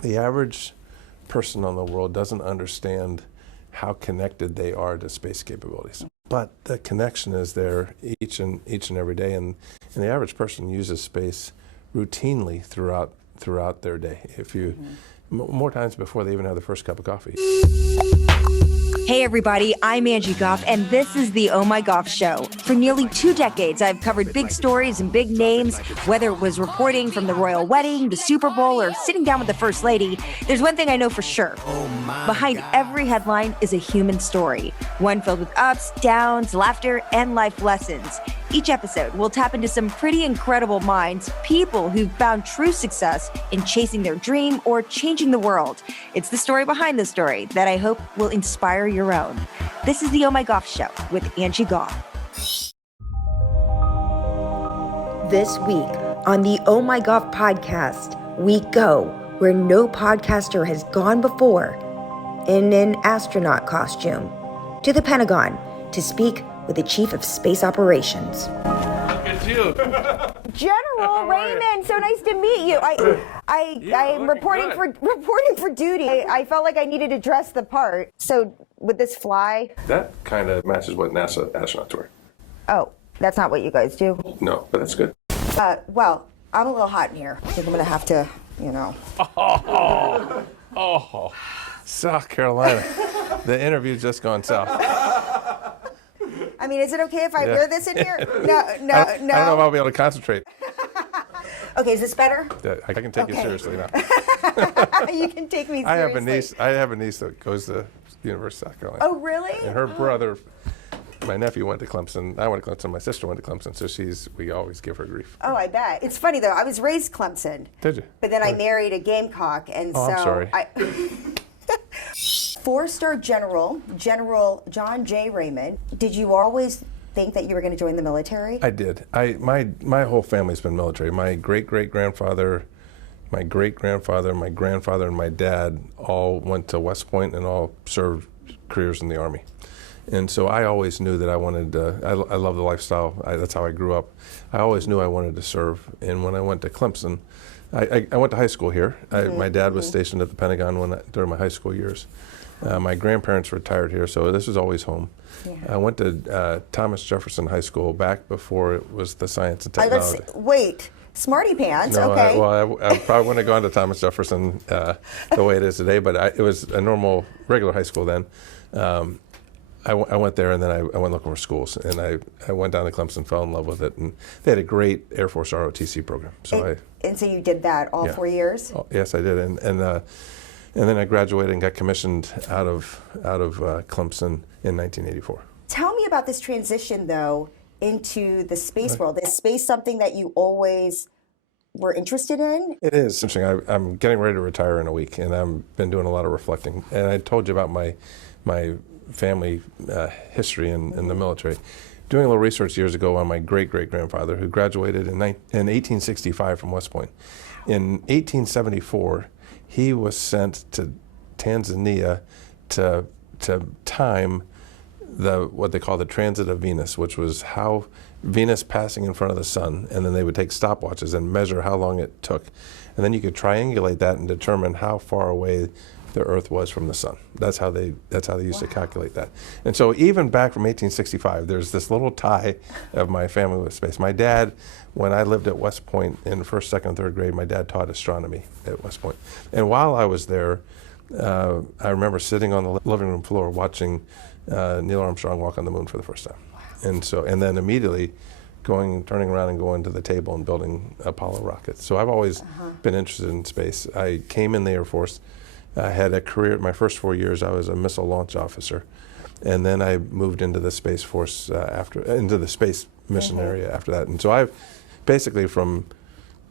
The average person on the world doesn't understand how connected they are to space capabilities. But the connection is there each and every day, and the average person uses space routinely throughout their day. If you more times before they even have the first cup of coffee. Hey everybody, I'm Angie Goff, and this is the Oh My Goff Show. For nearly 2 decades, I've covered big stories and big names, whether it was reporting from the royal wedding, the Super Bowl, or sitting down with the First Lady. There's one thing I know for sure. Behind every headline is a human story, one filled with ups, downs, laughter, and life lessons. Each episode, we'll tap into some pretty incredible minds, people who've found true success in chasing their dream or changing the world. It's the story behind the story that I hope will inspire your own. This is the Oh My Goff Show with Angie Goff. This week on the Oh My Goff podcast, we go where no podcaster has gone before in an astronaut costume to the Pentagon to speak with the Chief of Space Operations. Look at you. General Raymond, so nice to meet you. I'm reporting for duty. I felt like I needed to dress the part. So would this fly? That kind of matches what NASA astronauts wear. Oh, that's not what you guys do. No, but that's good. Well, I'm a little hot in here. I think I'm gonna have to, Oh, South Carolina. The interview's just gone south. I mean, is it okay if I wear this in here? No. I don't know if I'll be able to concentrate. Okay, is this better? I can take you seriously now. You can take me seriously. I have a niece that goes to University of South Carolina. Oh, really? And her brother, my nephew, went to Clemson. I went to Clemson. My sister went to Clemson. So we always give her grief. Oh, I bet. It's funny though. I was raised Clemson. Did you? But then I married a Gamecock, and so I'm sorry. 4-star General John J. Raymond. Did you always think that you were going to join the military? I did. My whole family's been military. My great-great-grandfather, my great-grandfather, my grandfather, and my dad all went to West Point and all served careers in the Army. And so I always knew that I wanted to, I love the lifestyle. That's how I grew up. I always knew I wanted to serve. And when I went to Clemson, I went to high school here. My dad was stationed at the Pentagon during my high school years. My grandparents retired here, so this was always home. Yeah. I went to Thomas Jefferson High School back before it was the science and technology. Wait, smarty pants, no, okay. I probably wouldn't have gone to Thomas Jefferson the way it is today, but it was a normal, regular high school then. I went there, and then I went looking for schools, and I went down to Clemson, fell in love with it, and they had a great Air Force ROTC program. So and so you did that all 4 years? Oh, yes, I did, and then I graduated and got commissioned out of Clemson in 1984. Tell me about this transition, though, into the space world. Is space something that you always were interested in? It is interesting. I'm getting ready to retire in a week, and I've been doing a lot of reflecting. And I told you about my family history in the military. Doing a little research years ago on my great-great-grandfather, who graduated in 1865 from West Point. In 1874, he was sent to Tanzania to time what they call the transit of Venus, which was how Venus passing in front of the sun, and then they would take stopwatches and measure how long it took. And then you could triangulate that and determine how far away the Earth was from the sun. That's how they used to calculate that. And so even back from 1865, there's this little tie of my family with space. My dad, when I lived at West Point in first, second, third grade, my dad taught astronomy at West Point. And while I was there, I remember sitting on the living room floor watching Neil Armstrong walk on the moon for the first time. Wow. And then immediately turning around and going to the table and building Apollo rockets. So I've always been interested in space. I came in the Air Force. I had a career, my first 4 years, I was a missile launch officer. And then I moved into the Space Force into the space mission area after that. And so I've basically from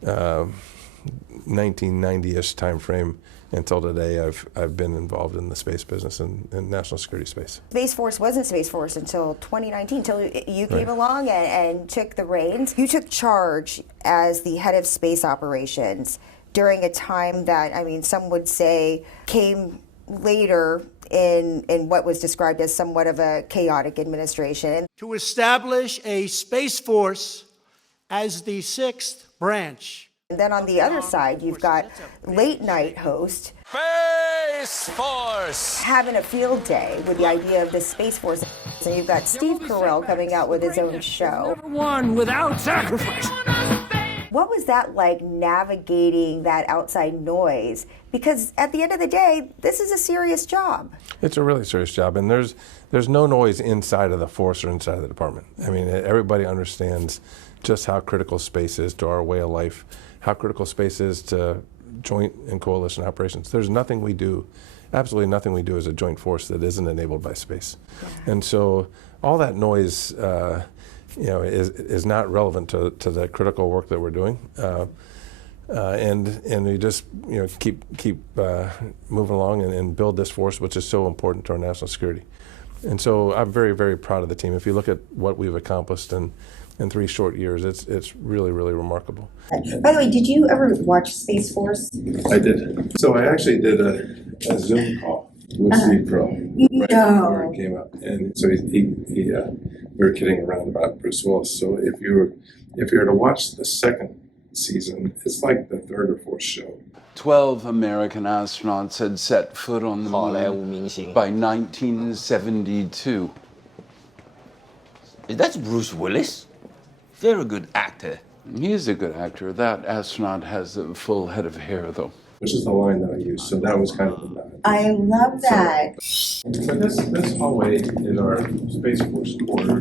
1990-ish time frame until today, I've been involved in the space business and national security space. Space Force wasn't Space Force until 2019, until you came along and took the reins. You took charge as the head of space operations during a time that, I mean, some would say came later in what was described as somewhat of a chaotic administration. To establish a Space Force as the 6th branch And then on the other side, you've got late night host Space Force having a field day with the idea of the Space Force. And you've got Steve Carell coming out with his own show. One without sacrifice. What was that like, navigating that outside noise? Because at the end of the day, this is a serious job. It's a really serious job, and there's no noise inside of the force or inside of the department. I mean, everybody understands just how critical space is to our way of life, how critical space is to joint and coalition operations. There's nothing we do, absolutely nothing we do as a joint force that isn't enabled by space. Yeah. And so all that noise is not relevant to the critical work that we're doing, and we just keep moving along and build this force, which is so important to our national security. And so I'm very, very proud of the team. If you look at what we've accomplished in 3 short years, it's really, really remarkable. By the way, did you ever watch Space Force? I did. So I actually did a Zoom call with Steve Carell right before it came out, and so we were kidding around about Bruce Willis. So if you were to watch the second season, it's like the third or fourth show. 12 American astronauts had set foot on the moon by 1972. That's Bruce Willis. Very good actor. He is a good actor. That astronaut has a full head of hair, though. Which is the line that I used, so that was kind of the nod. I love that. So this hallway is our Space Force quarter.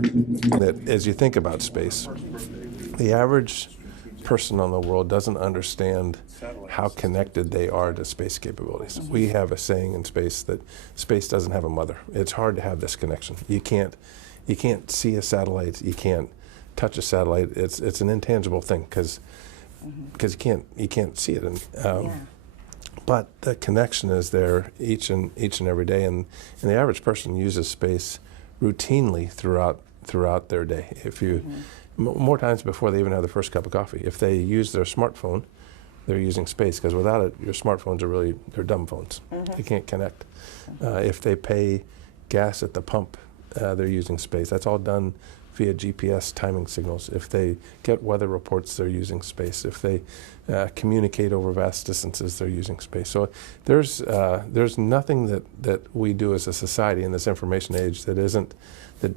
That as you think about space, the average person on the world doesn't understand how connected they are to space capabilities. We have a saying in space that space doesn't have a mother. It's hard to have this connection. You can't see a satellite. You can't touch a satellite. It's an intangible thing because you can't see it. But the connection is there each and every day, and the average person uses space routinely throughout their day. If you more times before they even have their first cup of coffee. If they use their smartphone, they're using space, because without it, your smartphones are they're dumb phones. They can't connect. If they pay gas at the pump, they're using space. That's all done via GPS timing signals. If they get weather reports, they're using space. If they communicate over vast distances, they're using space. So there's nothing that we do as a society in this information age that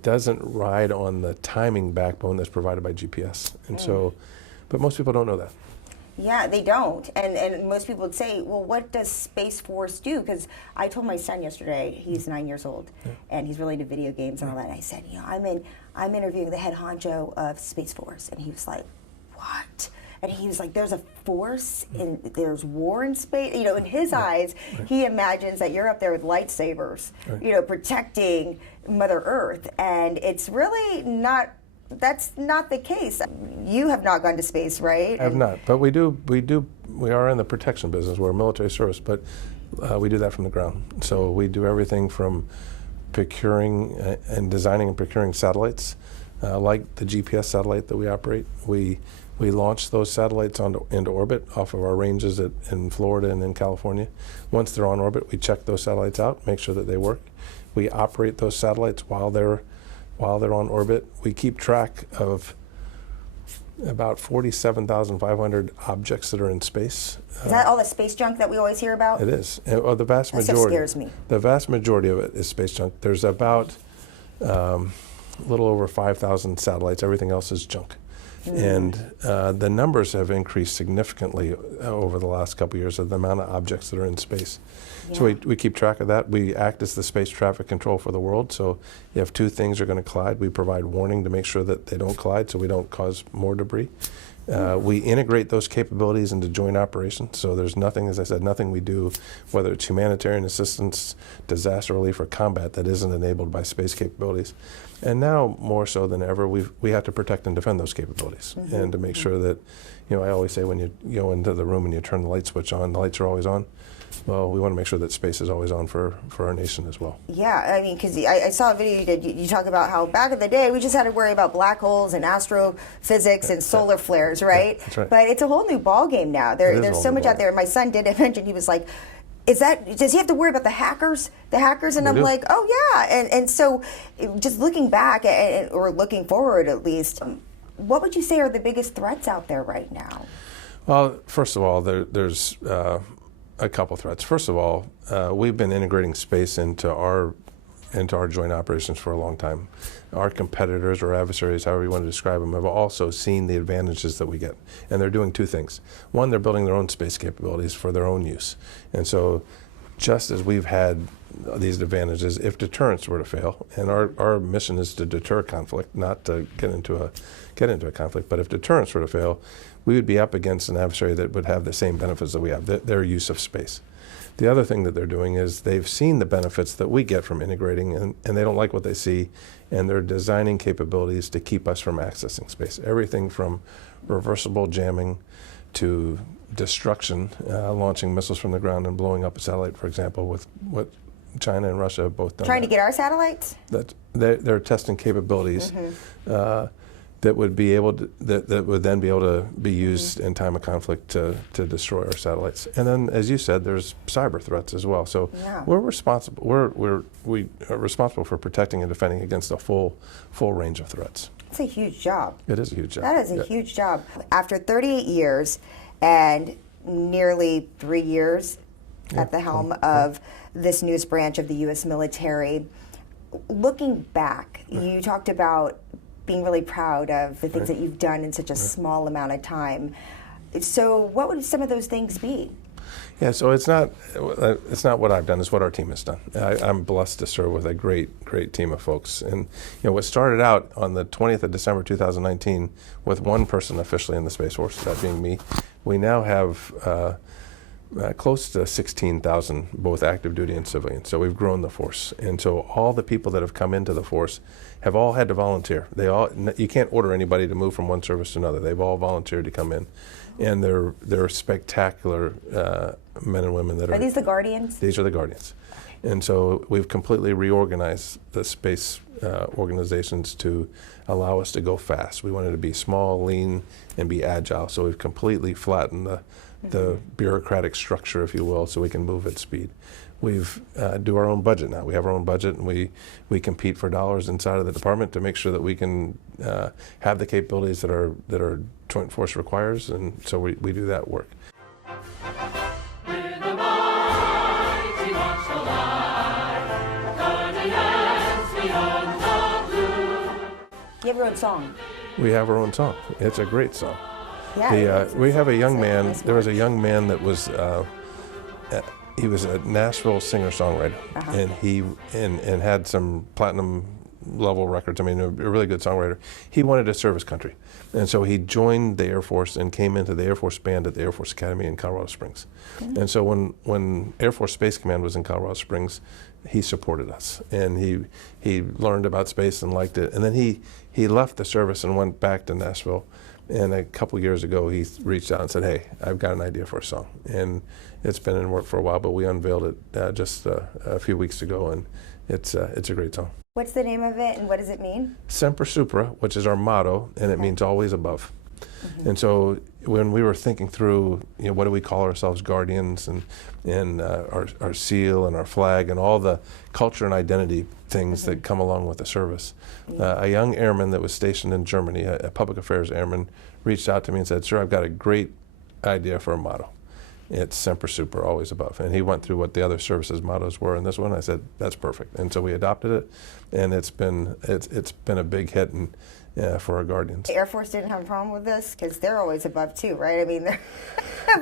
doesn't ride on the timing backbone that's provided by GPS. And so, but most people don't know that. Yeah, they don't. And most people would say, well, what does Space Force do? Because I told my son yesterday, he's 9 years old, and he's really into video games and all that. And I said, I'm interviewing the head honcho of Space Force. And he was like, what? And he was like, there's a force, and there's war in space. In his eyes, he imagines that you're up there with lightsabers, protecting Mother Earth. And it's really not. That's not the case. You have not gone to space, right? I have not, but we are in the protection business. We're a military service, but we do that from the ground. So we do everything from procuring and designing and procuring satellites, like the GPS satellite that we operate. We launch those satellites into orbit off of our ranges in Florida and in California. Once they're on orbit, we check those satellites out, make sure that they work. We operate those satellites while they're on orbit. We keep track of about 47,500 objects that are in space. Is that all the space junk that we always hear about? It is. The vast majority. That stuff scares me. The vast majority of it is space junk. There's about a little over 5,000 satellites. Everything else is junk. And the numbers have increased significantly over the last couple of years of the amount of objects that are in space. Yeah. So we keep track of that. We act as the space traffic control for the world. So if two things are going to collide, we provide warning to make sure that they don't collide so we don't cause more debris. We integrate those capabilities into joint operations. So there's nothing, as I said, nothing we do, whether it's humanitarian assistance, disaster relief, or combat, that isn't enabled by space capabilities. And now, more so than ever, we have to protect and defend those capabilities, and to make sure that, I always say when you go into the room and you turn the light switch on, the lights are always on. Well, we want to make sure that space is always on for our nation as well. Yeah, I mean, because I saw a video you did. You talk about how back in the day we just had to worry about black holes and astrophysics and solar flares, right? That's right. But it's a whole new ball game now. There's so much out there. My son did mention, he was like, does he have to worry about the hackers? And I'm like, oh yeah. And so just looking back or looking forward at least, what would you say are the biggest threats out there right now? Well, first of all, there's a couple threats. First of all, we've been integrating space into our joint operations for a long time. Our competitors or adversaries, however you want to describe them, have also seen the advantages that we get. And they're doing two things. One, they're building their own space capabilities for their own use. And so just as we've had these advantages, if deterrence were to fail, and our mission is to deter conflict, not to get into a conflict, but if deterrence were to fail, we would be up against an adversary that would have the same benefits that we have, their use of space. The other thing that they're doing is they've seen the benefits that we get from integrating, and they don't like what they see, and they're designing capabilities to keep us from accessing space. Everything from reversible jamming to destruction, launching missiles from the ground and blowing up a satellite, for example, with what China and Russia have both done. Trying to get our satellites? They're testing capabilities that would be able to, that would then be able to be used in time of conflict to destroy our satellites. And then, as you said, there's cyber threats as well. So we're responsible. We are responsible for protecting and defending against a full range of threats. It's a huge job. It is a huge job. That is a huge job. After 38 years and nearly 3 years at the helm of this newest branch of the U.S. military, looking back, you talked about being really proud of the things that you've done in such a small amount of time. So what would some of those things be? Yeah, so it's not what I've done, it's what our team has done. I'm blessed to serve with a great team of folks. And what started out on the 20th of December 2019 with one person officially in the Space Force, that being me, we now have close to 16,000, both active duty and civilian. So we've grown the force. And so all the people that have come into the force have all had to volunteer. You can't order anybody to move from one service to another. They've all volunteered to come in. And they're spectacular men and women that are... Are these the Guardians? These are the Guardians. And so we've completely reorganized the space organizations to allow us to go fast. We wanted to be small, lean, and be agile. So we've completely flattened the bureaucratic structure, if you will, so we can move at speed. We've do our own budget now. We have our own budget, and we compete for dollars inside of the department to make sure that we can have the capabilities that our joint force requires, and so we do that work. You have your own song. We have our own song. It's a great song. Yeah, we have a young man. There was a young man that was he was a Nashville singer-songwriter, and he had some platinum level records. I mean, a really good songwriter. He wanted to serve his country, and so he joined the Air Force and came into the Air Force Band at the Air Force Academy in Colorado Springs. And so when Air Force Space Command was in Colorado Springs, he supported us, and he learned about space and liked it. And then he left the service and went back to Nashville. And a couple years ago, he reached out and said, "Hey, I've got an idea for a song." And it's been in work for a while, but we unveiled it just a few weeks ago, and it's a great song. What's the name of it, and what does it mean? Semper Supra, which is our motto, and it means always above. And so when we were thinking through, what do we call ourselves, Guardians, and our seal and our flag and all the culture and identity things that come along with the service, a young airman that was stationed in Germany, a public affairs airman, reached out to me and said, "Sir, I've got a great idea for a motto. It's Semper Supra, always above." And he went through what the other services mottos were, and this one, I said, "That's perfect." And so we adopted it, and it's been a big hit for our Guardians. The Air Force didn't have a problem with this because they're always above too, right? I mean, they're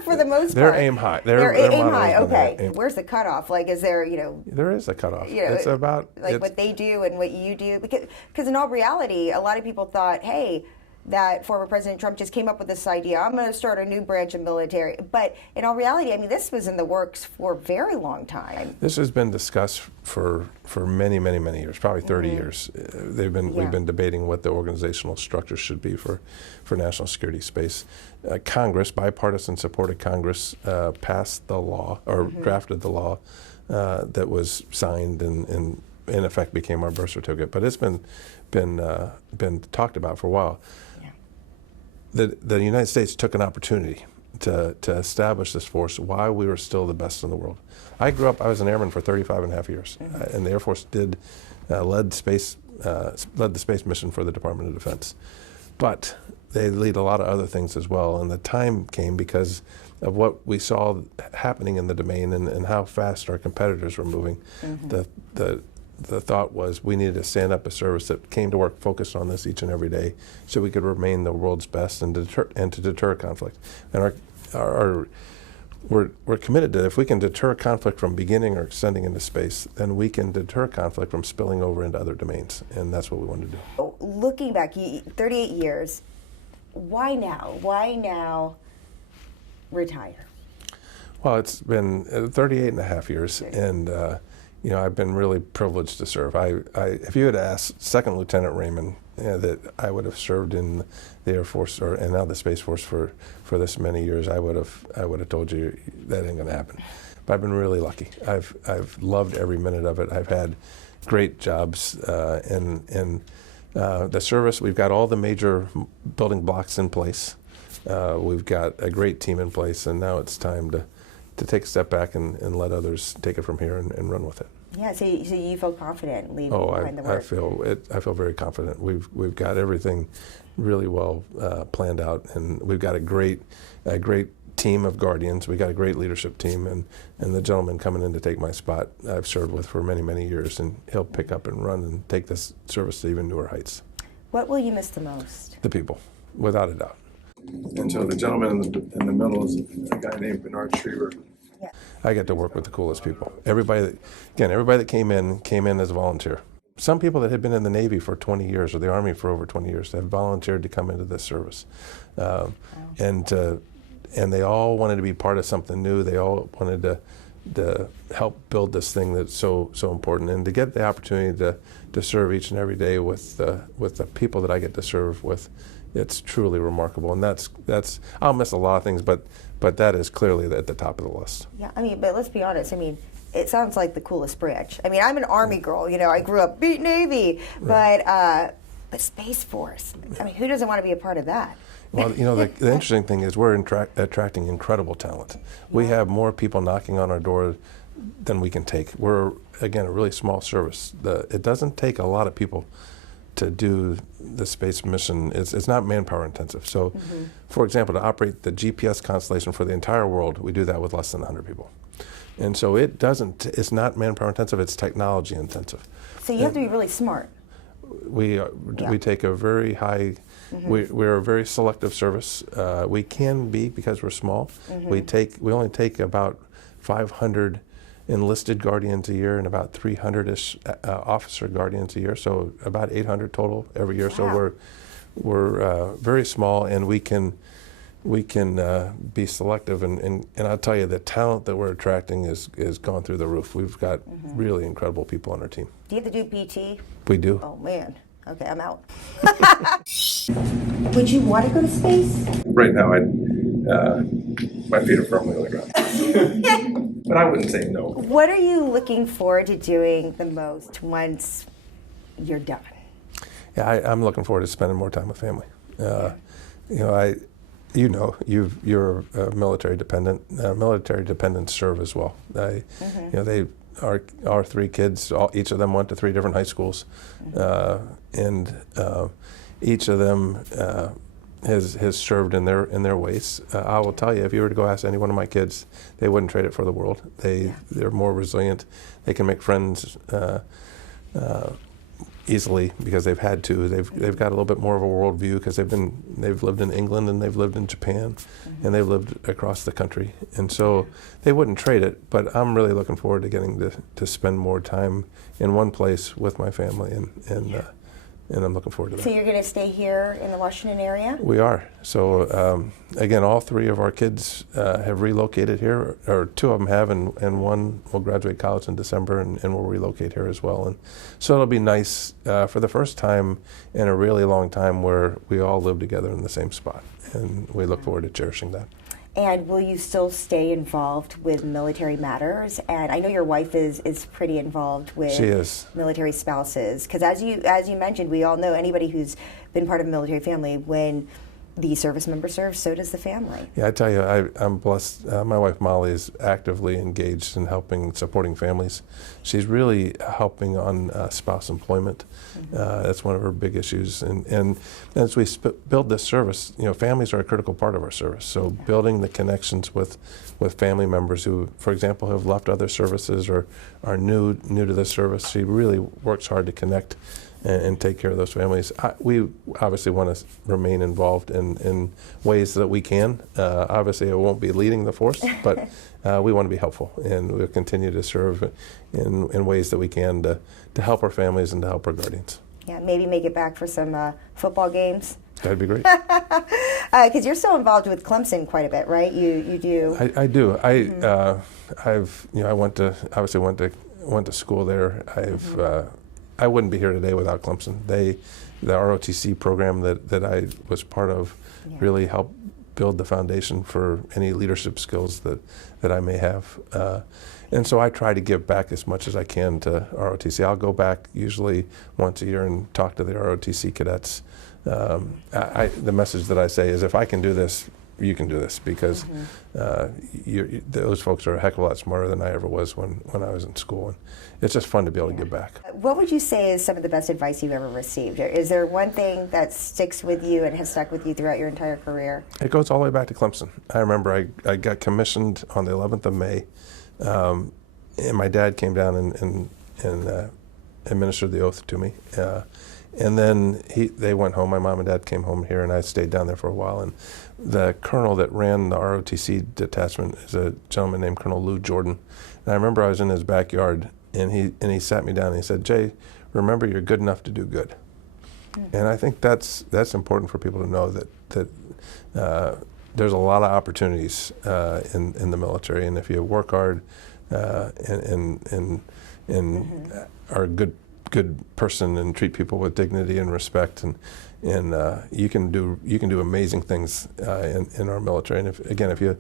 for the most they're part. aim high. They're aim motto high. has been Okay, where's the cutoff? Like, is there There is a cutoff. It's about what they do and what you do, because in all reality, a lot of people thought, hey, that former President Trump just came up with this idea, I'm going to start a new branch of military. But in all reality, I mean, this was in the works for a very long time. This has been discussed for many, many, many years, probably 30 years. We've been debating what the organizational structure should be for national security space. Congress, bipartisan supported Congress, passed the law, or drafted the law that was signed and in effect became our birth certificate. But it's been talked about for a while. The United States took an opportunity to establish this force while we were still the best in the world. I was an airman for 35 and a half years, and the Air Force led the space mission for the Department of Defense. but they lead a lot of other things as well. And the time came because of what we saw happening in the domain and how fast our competitors were moving. The thought was we needed to stand up a service that came to work focused on this each and every day so we could remain the world's best and to deter conflict. And we're committed to, if we can deter conflict from beginning or extending into space, then we can deter conflict from spilling over into other domains. And that's what we want to do. Looking back, 38 years, why now? Why now retire? Well, it's been 38 and a half years, and you know, I've been really privileged to serve. If you had asked Second Lieutenant Raymond that I would have served in the Air Force and now the Space Force for this many years, I would have told you that ain't going to happen. But I've been really lucky. I've loved every minute of it. I've had great jobs in the service. We've got all the major building blocks in place. We've got a great team in place, and now it's time to take a step back and let others take it from here and run with it. Yeah, so you feel confident leaving behind the work? I feel very confident. We've got everything really well planned out, and we've got a great team of guardians. We got a great leadership team, and the gentleman coming in to take my spot I've served with for many, many years, and he'll pick up and run and take this service to even newer heights. What will you miss the most? The people, without a doubt. And so the gentleman in the middle is a guy named Bernard Schriever. Yeah. I get to work with the coolest people. Everybody that came in as a volunteer. Some people that had been in the Navy for 20 years or the Army for over 20 years have volunteered to come into this service. And they all wanted to be part of something new. They all wanted to help build this thing that's so important. And to get the opportunity to serve each and every day with the people that I get to serve with, it's truly remarkable. And that's I'll miss a lot of things, but that is clearly at the top of the list. Yeah, I mean, but let's be honest. I mean, it sounds like the coolest branch. I mean, I'm an Army girl. You know, I grew up beat Navy, but Space Force. I mean, who doesn't want to be a part of that? Well, you know, the interesting thing is we're attracting incredible talent. We have more people knocking on our door than we can take. We're, again, a really small service. It doesn't take a lot of people to do the space mission. It's not manpower intensive. So, for example, to operate the GPS constellation for the entire world, we do that with less than 100 people. And so it's not manpower intensive, it's technology intensive. So you have to be really smart. We take a very high, we're a very selective service. We can be, because we're small, we only take about 500 enlisted guardians a year and about 300-ish officer guardians a year, so about 800 total every year. Wow. So we're very small, and we can be selective, and I'll tell you, the talent that we're attracting is gone through the roof. We've got really incredible people on our team. Do you have to do PT? We do. Oh man, okay, I'm out. Would you want to go to space? Right now, my feet are firmly on the ground. But I wouldn't say no. What are you looking forward to doing the most once you're done? Yeah, I'm looking forward to spending more time with family. You're a military dependent. Military dependents serve as well. Our three kids, each of them went to 3 different high schools, and each of them has served in their ways. I will tell you, if you were to go ask any one of my kids, they wouldn't trade it for the world. They're more resilient. They can make friends easily because they've had to. They've got a little bit more of a worldview because they've lived in England and they've lived in Japan, and they've lived across the country, and so they wouldn't trade it. But I'm really looking forward to getting to spend more time in one place with my family, and I'm looking forward to that. So you're going to stay here in the Washington area? We are. So again, all 3 of our kids have relocated here, or 2 of them have, and 1 will graduate college in December and will relocate here as well. And so it'll be nice for the first time in a really long time where we all live together in the same spot, and we look forward to cherishing that. And will you still stay involved with military matters? And I know your wife is pretty involved with She is. military spouses. Because as you mentioned, we all know anybody who's been part of a military family, when the service member serves, so does the family. Yeah, I tell you, I'm blessed. My wife Molly is actively engaged in supporting families. She's really helping on spouse employment. That's one of her big issues. And as we build this service, families are a critical part of our service. So building the connections with family members who, for example, have left other services or are new to this service, she really works hard to connect and take care of those families. We obviously want to remain involved in ways that we can. Obviously, I won't be leading the force, but we want to be helpful, and we'll continue to serve in ways that we can to help our families and to help our guardians. Yeah, maybe make it back for some football games. That'd be great. Because you're so involved with Clemson quite a bit, right? You do. I do. I went to school there. I wouldn't be here today without Clemson. The ROTC program that I was part of really helped build the foundation for any leadership skills that I may have. And so I try to give back as much as I can to ROTC. I'll go back usually once a year and talk to the ROTC cadets. The message that I say is, if I can do this, you can do this, because those folks are a heck of a lot smarter than I ever was when I was in school. And it's just fun to be able to give back. What would you say is some of the best advice you've ever received? Is there one thing that sticks with you and has stuck with you throughout your entire career? It goes all the way back to Clemson. I remember I got commissioned on the 11th of May, and my dad came down and administered the oath to me. And then they went home. My mom and dad came home here, and I stayed down there for a while. And the colonel that ran the ROTC detachment is a gentleman named Colonel Lou Jordan. And I remember I was in his backyard, and he sat me down and he said, "Jay, remember, you're good enough to do good." And I think that's important for people to know that there's a lot of opportunities in the military, and if you work hard and are a good person and treat people with dignity and respect, and you can do amazing things in our military. And if you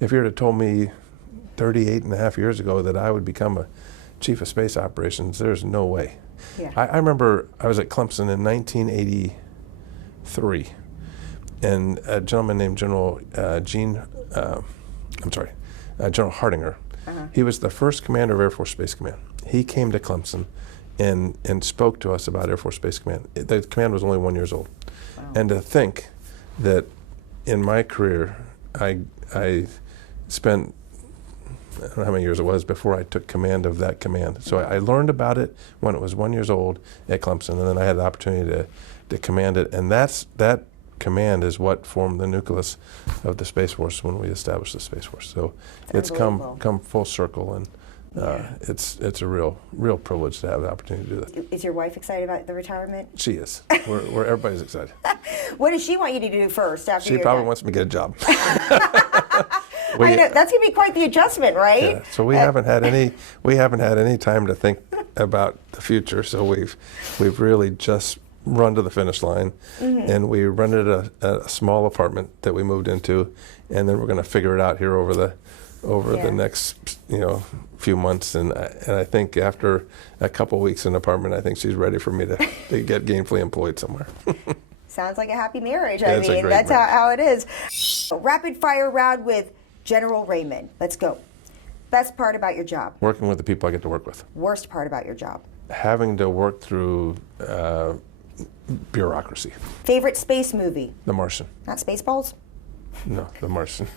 were to told me 38 and a half years ago that I would become a chief of space operations, there's no way. Yeah. I remember I was at Clemson in 1983, and a gentleman named General General Hardinger. He was the first commander of Air Force Space Command. He came to Clemson and spoke to us about Air Force Space Command. The command was only 1 year old. Wow. And to think that in my career, I spent, I don't know how many years it was before I took command of that command. So I learned about it when it was 1 year old at Clemson, and then I had the opportunity to command it. And that command is what formed the nucleus of the Space Force when we established the Space Force. So it's come full circle, and it's a real privilege to have the opportunity to do that. Is your wife excited about the retirement? She is. We're everybody's excited. What does she want you to do first after She you're probably done? wants me to get a job. I know, that's going to be quite the adjustment, right? Yeah, so we haven't had any time to think about the future. So we've really just run to the finish line, and we rented a small apartment that we moved into, and then we're going to figure it out here over the next few months. And I think after a couple weeks in the apartment, I think she's ready for me to get gainfully employed somewhere. Sounds like a happy marriage. Yeah, I mean, that's how it is. Rapid fire round with General Raymond. Let's go. Best part about your job? Working with the people I get to work with. Worst part about your job? Having to work through bureaucracy. Favorite space movie? The Martian. Not Spaceballs? No, The Martian.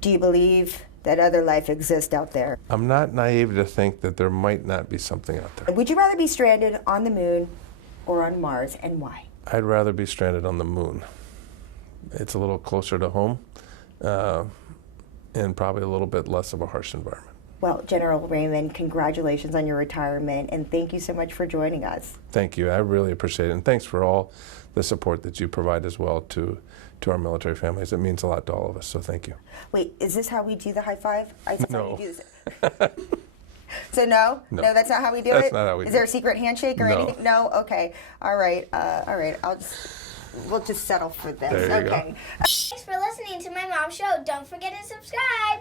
Do you believe that other life exists out there? I'm not naive to think that there might not be something out there. Would you rather be stranded on the moon or on Mars, and why? I'd rather be stranded on the moon. It's a little closer to home, and probably a little bit less of a harsh environment. Well, General Raymond, congratulations on your retirement, and thank you so much for joining us. Thank you. I really appreciate it, and thanks for all the support that you provide as well to our military families. It means a lot to all of us, so thank you. Wait, is this how we do the high five? I thought No. you do this. So no? No. No, that's not how we do it? That's not how we Is do there a it. secret handshake or No. anything? No? Okay. All right. We'll just settle for this. There you go. Okay. Thanks for listening to my mom's show. Don't forget to subscribe.